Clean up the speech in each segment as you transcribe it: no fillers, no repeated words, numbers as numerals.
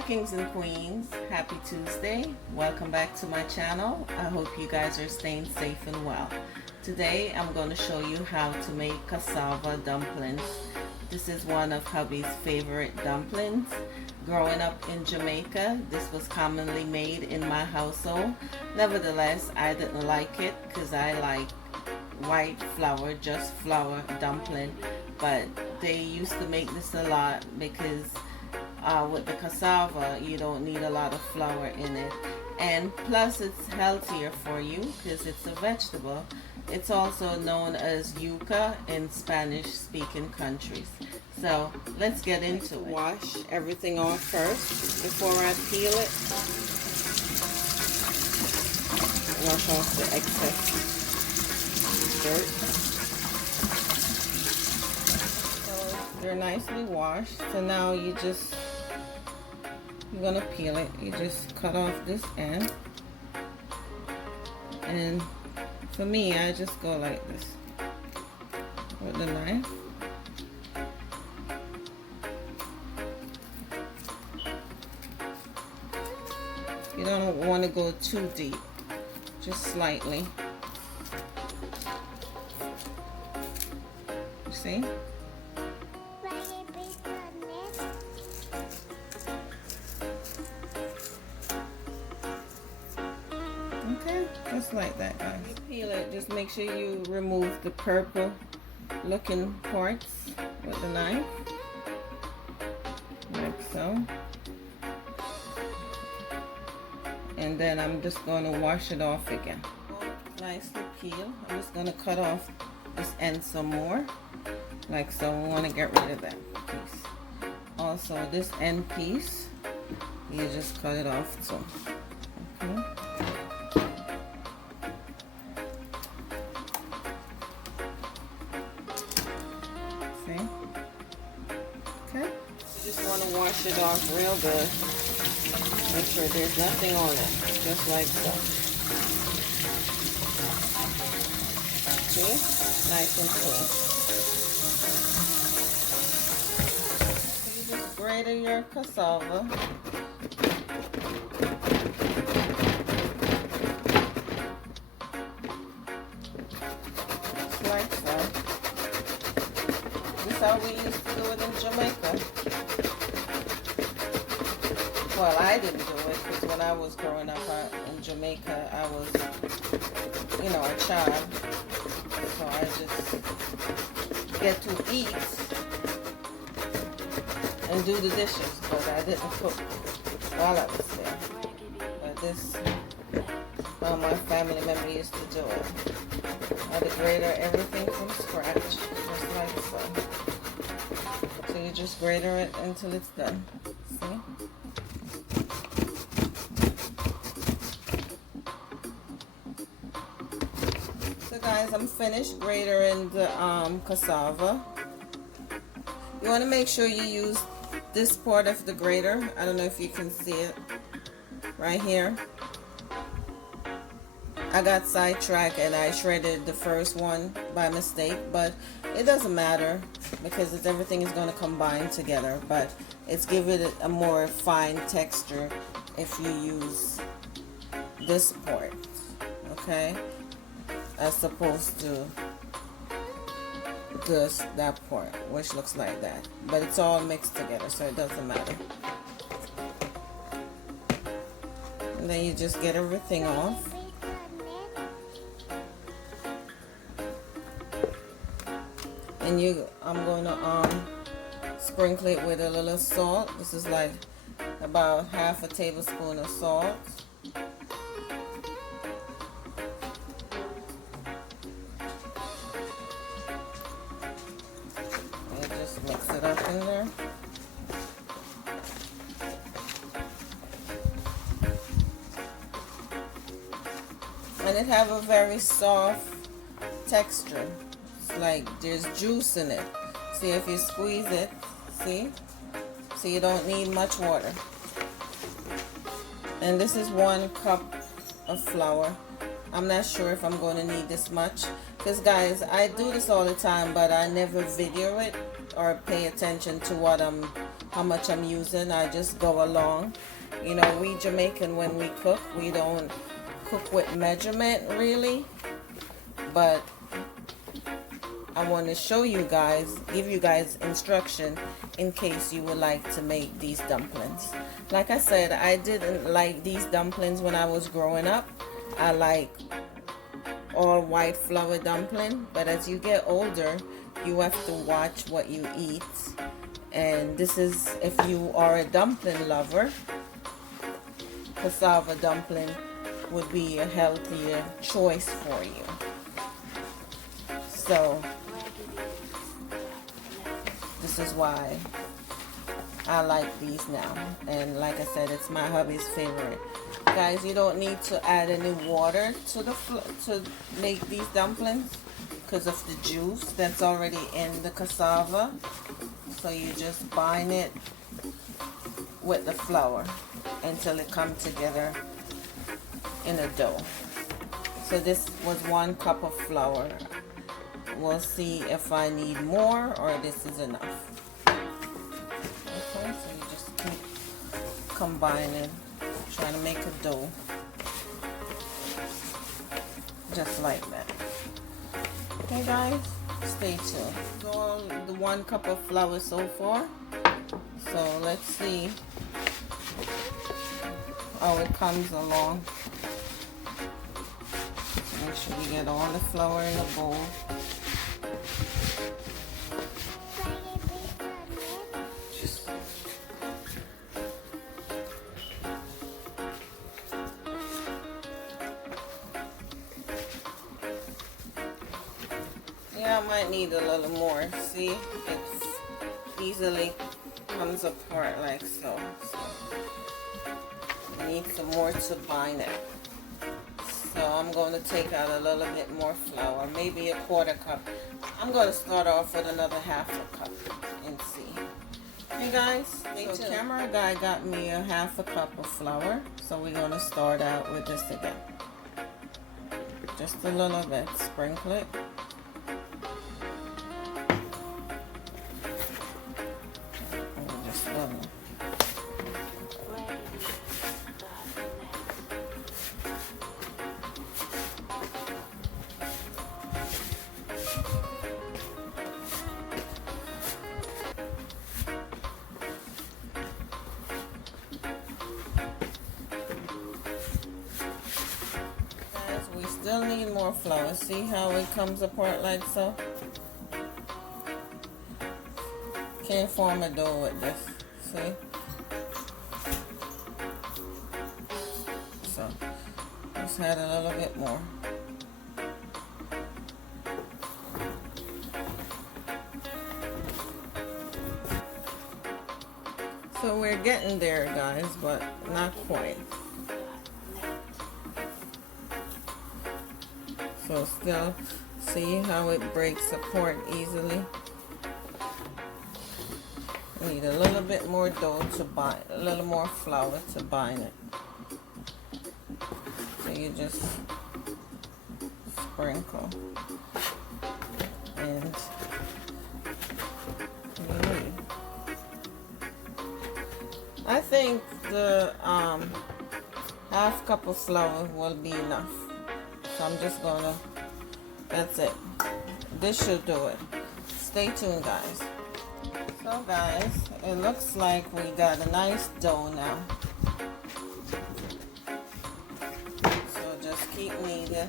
Hi kings and queens, happy Tuesday. Welcome back to my channel. I hope you guys are staying safe and well. Today I'm going to show you how to make cassava dumplings. This is one of hubby's favorite dumplings. Growing up in Jamaica, this was commonly made in my household. Nevertheless, I didn't like it because I like white flour, just flour dumpling. But they used to make this a lot because with the cassava you don't need a lot of flour in it, and plus it's healthier for you because it's a vegetable. It's also known as yuca in Spanish speaking countries. So let's get into it. Wash everything off first before I peel it. Wash off the excess dirt. So they're nicely washed. So now you're gonna peel it. You just cut off this end, and for me I just go like this with the knife. You don't want to go too deep, just slightly. You see? Okay, just like that, guys. You peel it, just make sure you remove the purple looking parts with the knife, like so. And then I'm just going to wash it off again. Nicely peel. I'm just going to cut off this end some more, like so. We want to get rid of that piece. Also, this end piece, you just cut it off too. Okay. See? Okay. You just want to wash it off real good. Make sure there's nothing on it, just like so. See? Nice and clean. So you just grate your cassava. Just like so. This is how we used to do it in Jamaica. Well, I didn't do it because when I was growing up in Jamaica, I was, a child. So I just get to eat and do the dishes, but I didn't cook while I was there. But this, well, my family member used to do it. I had to grate everything from scratch, just like so. So you just grate it until it's done. See? Guys, I'm finished grating the cassava. You want to make sure you use this part of the grater. I don't know if you can see it right here. I got sidetracked and I shredded the first one by mistake, but it doesn't matter because everything is going to combine together, but it's giving it a more fine texture if you use this part, okay, as opposed to that part, which looks like that. But it's all mixed together, so it doesn't matter. And then you just get everything off. And I'm going to sprinkle it with a little salt. This is like about half a tablespoon of salt. Mix it up in there. And it have a very soft texture. It's like there's juice in it. See, if you squeeze it, see? So you don't need much water. And this is 1 cup of flour. I'm not sure if I'm going to need this much. Because guys, I do this all the time, but I never video it or pay attention to how much I'm using. I just go along. You know, we Jamaican, when we cook, we don't cook with measurement really, but I want to show you guys, give you guys instruction in case you would like to make these dumplings. Like I said, I didn't like these dumplings when I was growing up. I like all white flour dumpling, but as you get older, you have to watch what you eat. And this is, if you are a dumpling lover, cassava dumpling would be a healthier choice for you. So this is why I like these now, and like I said, it's my hubby's favorite. Guys, you don't need to add any water to make these dumplings because of the juice that's already in the cassava. So you just bind it with the flour until it comes together in a dough. So this was 1 cup of flour. We'll see if I need more or this is enough. Okay, so you just keep combining, trying to make a dough just like that. Okay guys, stay tuned. So the 1 cup of flour so far. So let's see how it comes along. Make sure we get all the flour in the bowl. Yeah, I might need a little more. See, it easily comes apart like so. I need some more to bind it. So I'm going to take out a little bit more flour, maybe a 1/4 cup. I'm going to start off with another 1/2 cup and see. Hey guys, so camera guy got me a 1/2 cup of flour. So we're going to start out with this again. Just a little bit, sprinkle it. Just a little. Still need more flour. See how it comes apart like so? Can't form a dough with this. See? So just add a little bit more. So we're getting there, guys, but not quite. So still, see how it breaks apart easily? Need a little bit more dough to bind, a little more flour to bind it. So you just sprinkle and leave. I think the 1/2 cup of flour will be enough. So I'm just gonna, that's it. This should do it. Stay tuned, guys. So guys, it looks like we got a nice dough now. So just keep kneading.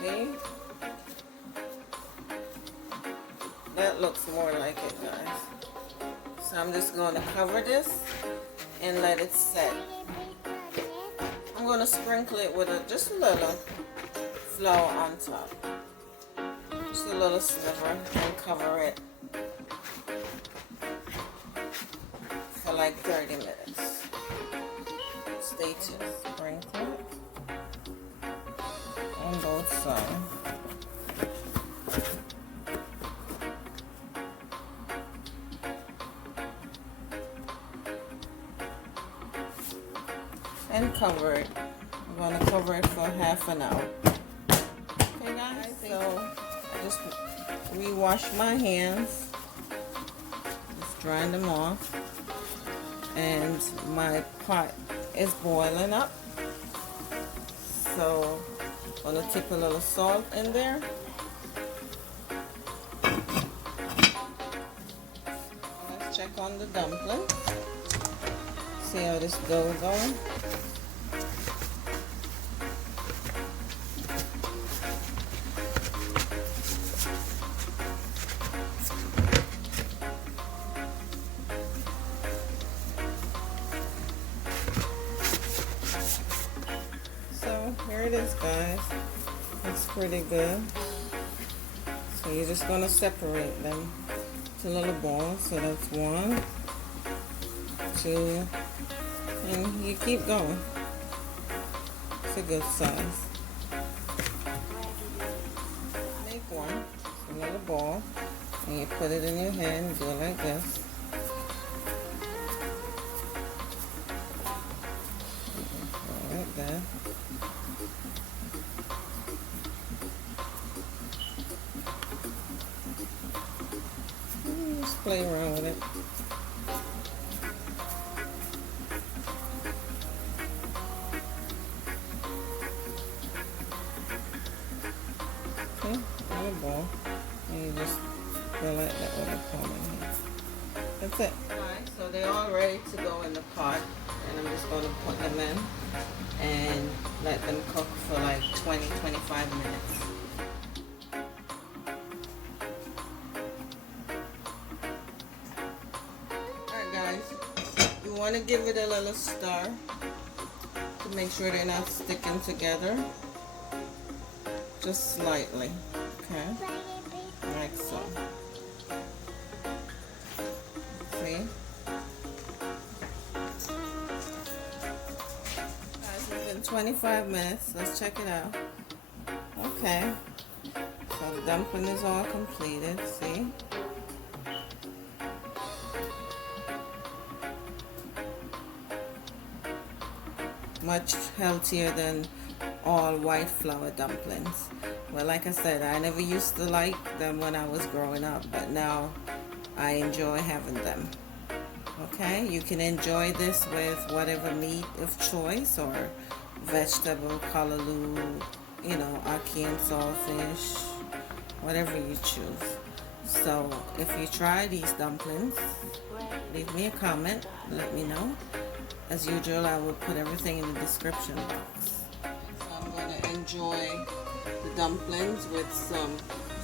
See? That looks more like it, guys. So I'm just gonna cover this and let it set. I'm going to sprinkle it with just a little flour on top. Just a little sliver and cover it for like 30 minutes. Stay tuned. Sprinkle it on both sides. And cover it. I'm going to cover it for 1/2 hour. I just rewash my hands, just drying them off, and my pot is boiling up, so I'm gonna tip a little salt in there. Let's check on the dumpling, see how this dough going. Here it is, guys. It's pretty good. So you're just going to separate them to little balls. So that's 1, 2, and you keep going. It's a good size. Make one, a little ball, and you put it in your hand and do it like this. Like that. Just play around with it. Okay, little ball. And you just fill it that little palm in here. That's it. Alright, so they're all ready to go in the pot. And I'm just going to put them in and let them cook for like 20-25 minutes. Alright guys, you want to give it a little stir to make sure they're not sticking together. Just slightly, okay? Like so. See? 25 minutes. Let's check it out. Okay. So the dumpling is all completed. See? Much healthier than all white flour dumplings. Well, like I said, I never used to like them when I was growing up, but now I enjoy having them. Okay, you can enjoy this with whatever meat of choice or vegetable, callaloo, you know, ackee and saltfish, whatever you choose. So if you try these dumplings, leave me a comment, let me know. As usual, I will put everything in the description box. So I'm going to enjoy the dumplings with some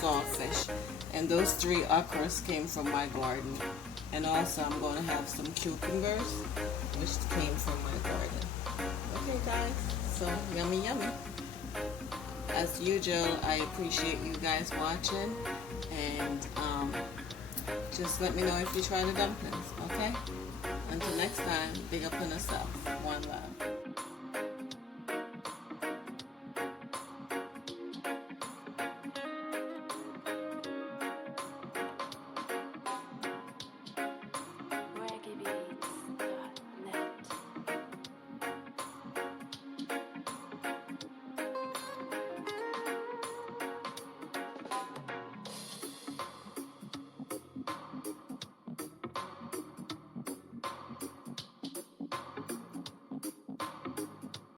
saltfish. And those 3 okras came from my garden. And also I'm going to have some cucumbers, which came from my garden. Okay guys, so yummy yummy. As usual, I appreciate you guys watching, and just let me know if you try the dumplings, okay? Until next time, big up on yourself. One love.